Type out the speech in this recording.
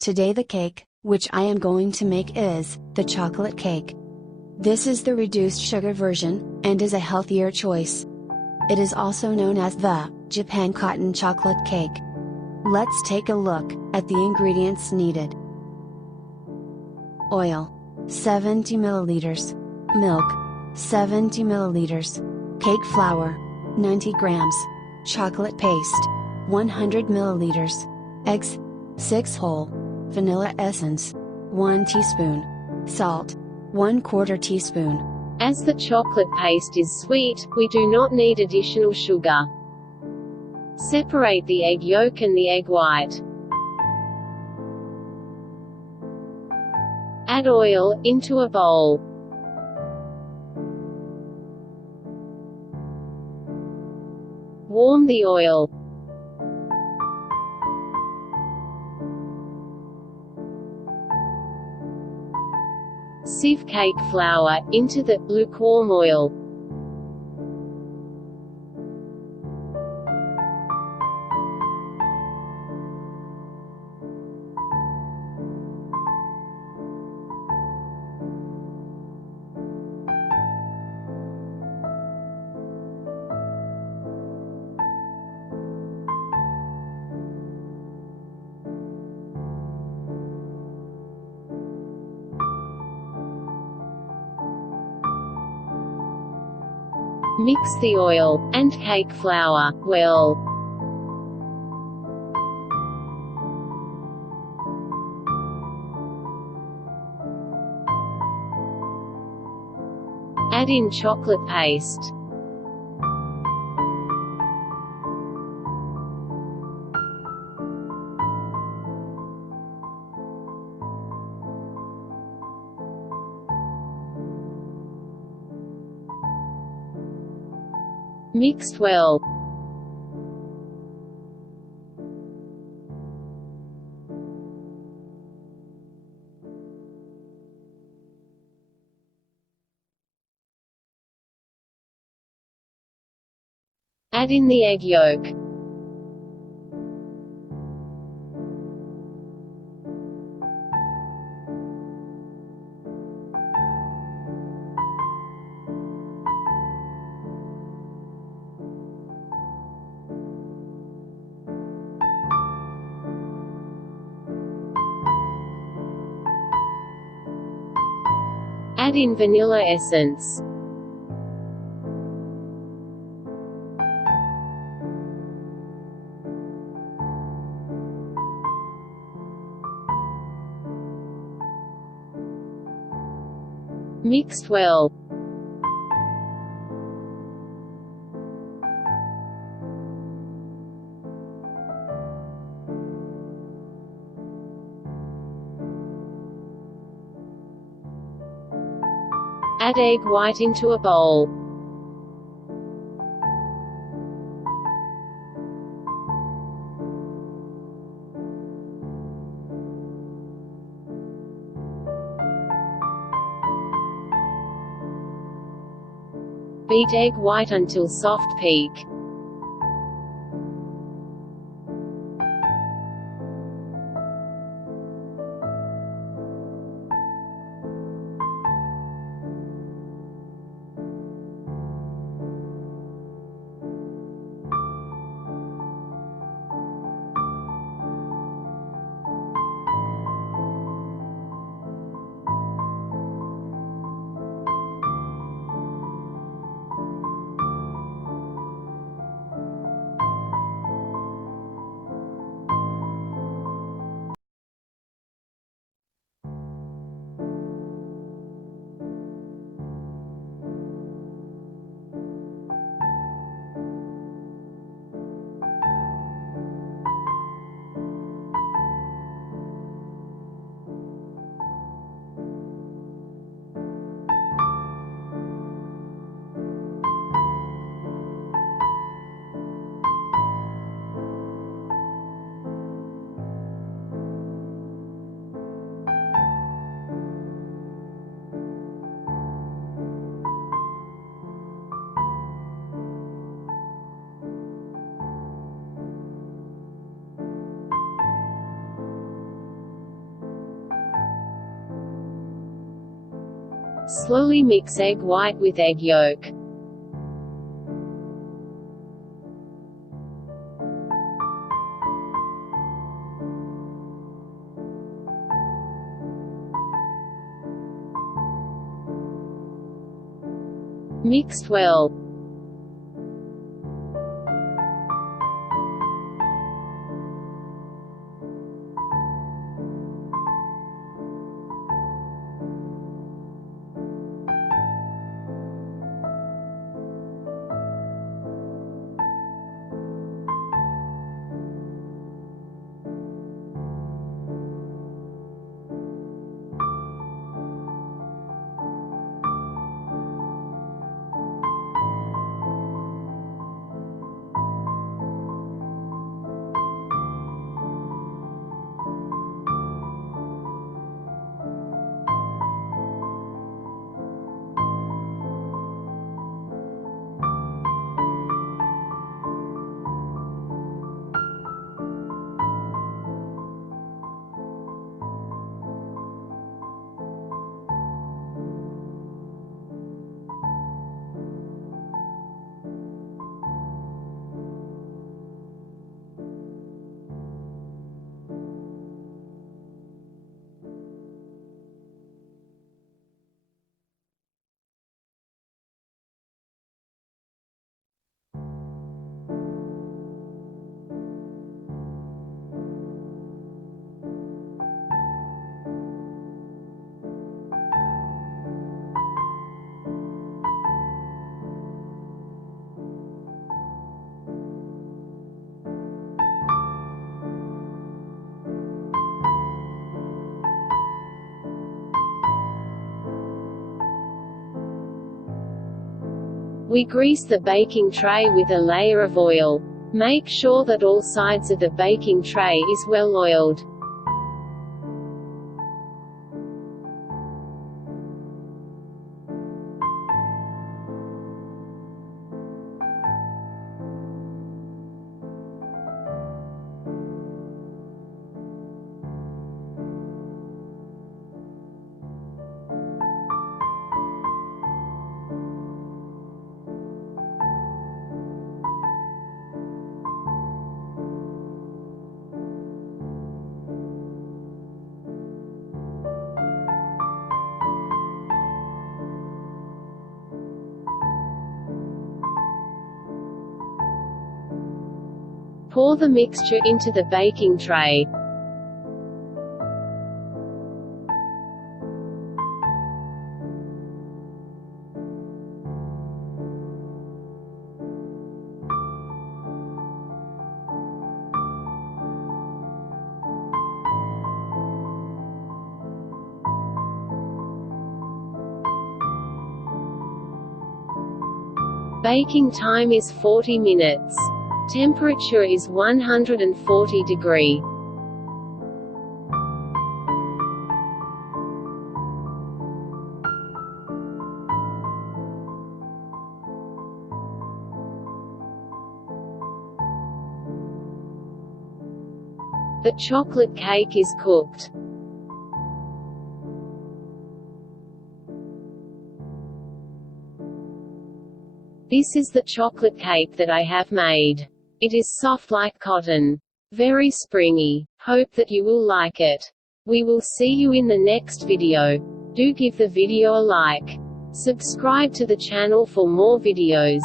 Today the cake, which I am going to make is, the chocolate cake. This is the reduced sugar version, and is a healthier choice. It is also known as the, Japan cotton chocolate cake. Let's take a look, at the ingredients needed. Oil. 70 milliliters. Milk. 70 milliliters. Cake flour. 90 grams. Chocolate paste. 100 milliliters. Eggs. 6 whole. Vanilla essence. 1 teaspoon. Salt. 1/4 teaspoon. As the chocolate paste is sweet, we do not need additional sugar. Separate the egg yolk and the egg white. Add oil, into a bowl. Warm the oil. Sieve cake flour, into the, lukewarm oil. Mix the oil, and cake flour, well. Add in chocolate paste. Mixed well. Add in the egg yolk. Add in vanilla essence. Mixed well. Add egg white into a bowl. Beat egg white until soft peak. Slowly mix egg white with egg yolk. Mixed well. We grease the baking tray with a layer of oil. Make sure that all sides of the baking tray is well oiled. Pour the mixture into the baking tray. Baking time is 40 minutes. Temperature is 140 degrees. The chocolate cake is cooked. This is the chocolate cake that I have made. It is soft like cotton. Very springy. Hope that you will like it. We will see you in the next video. Do give the video a like. Subscribe to the channel for more videos.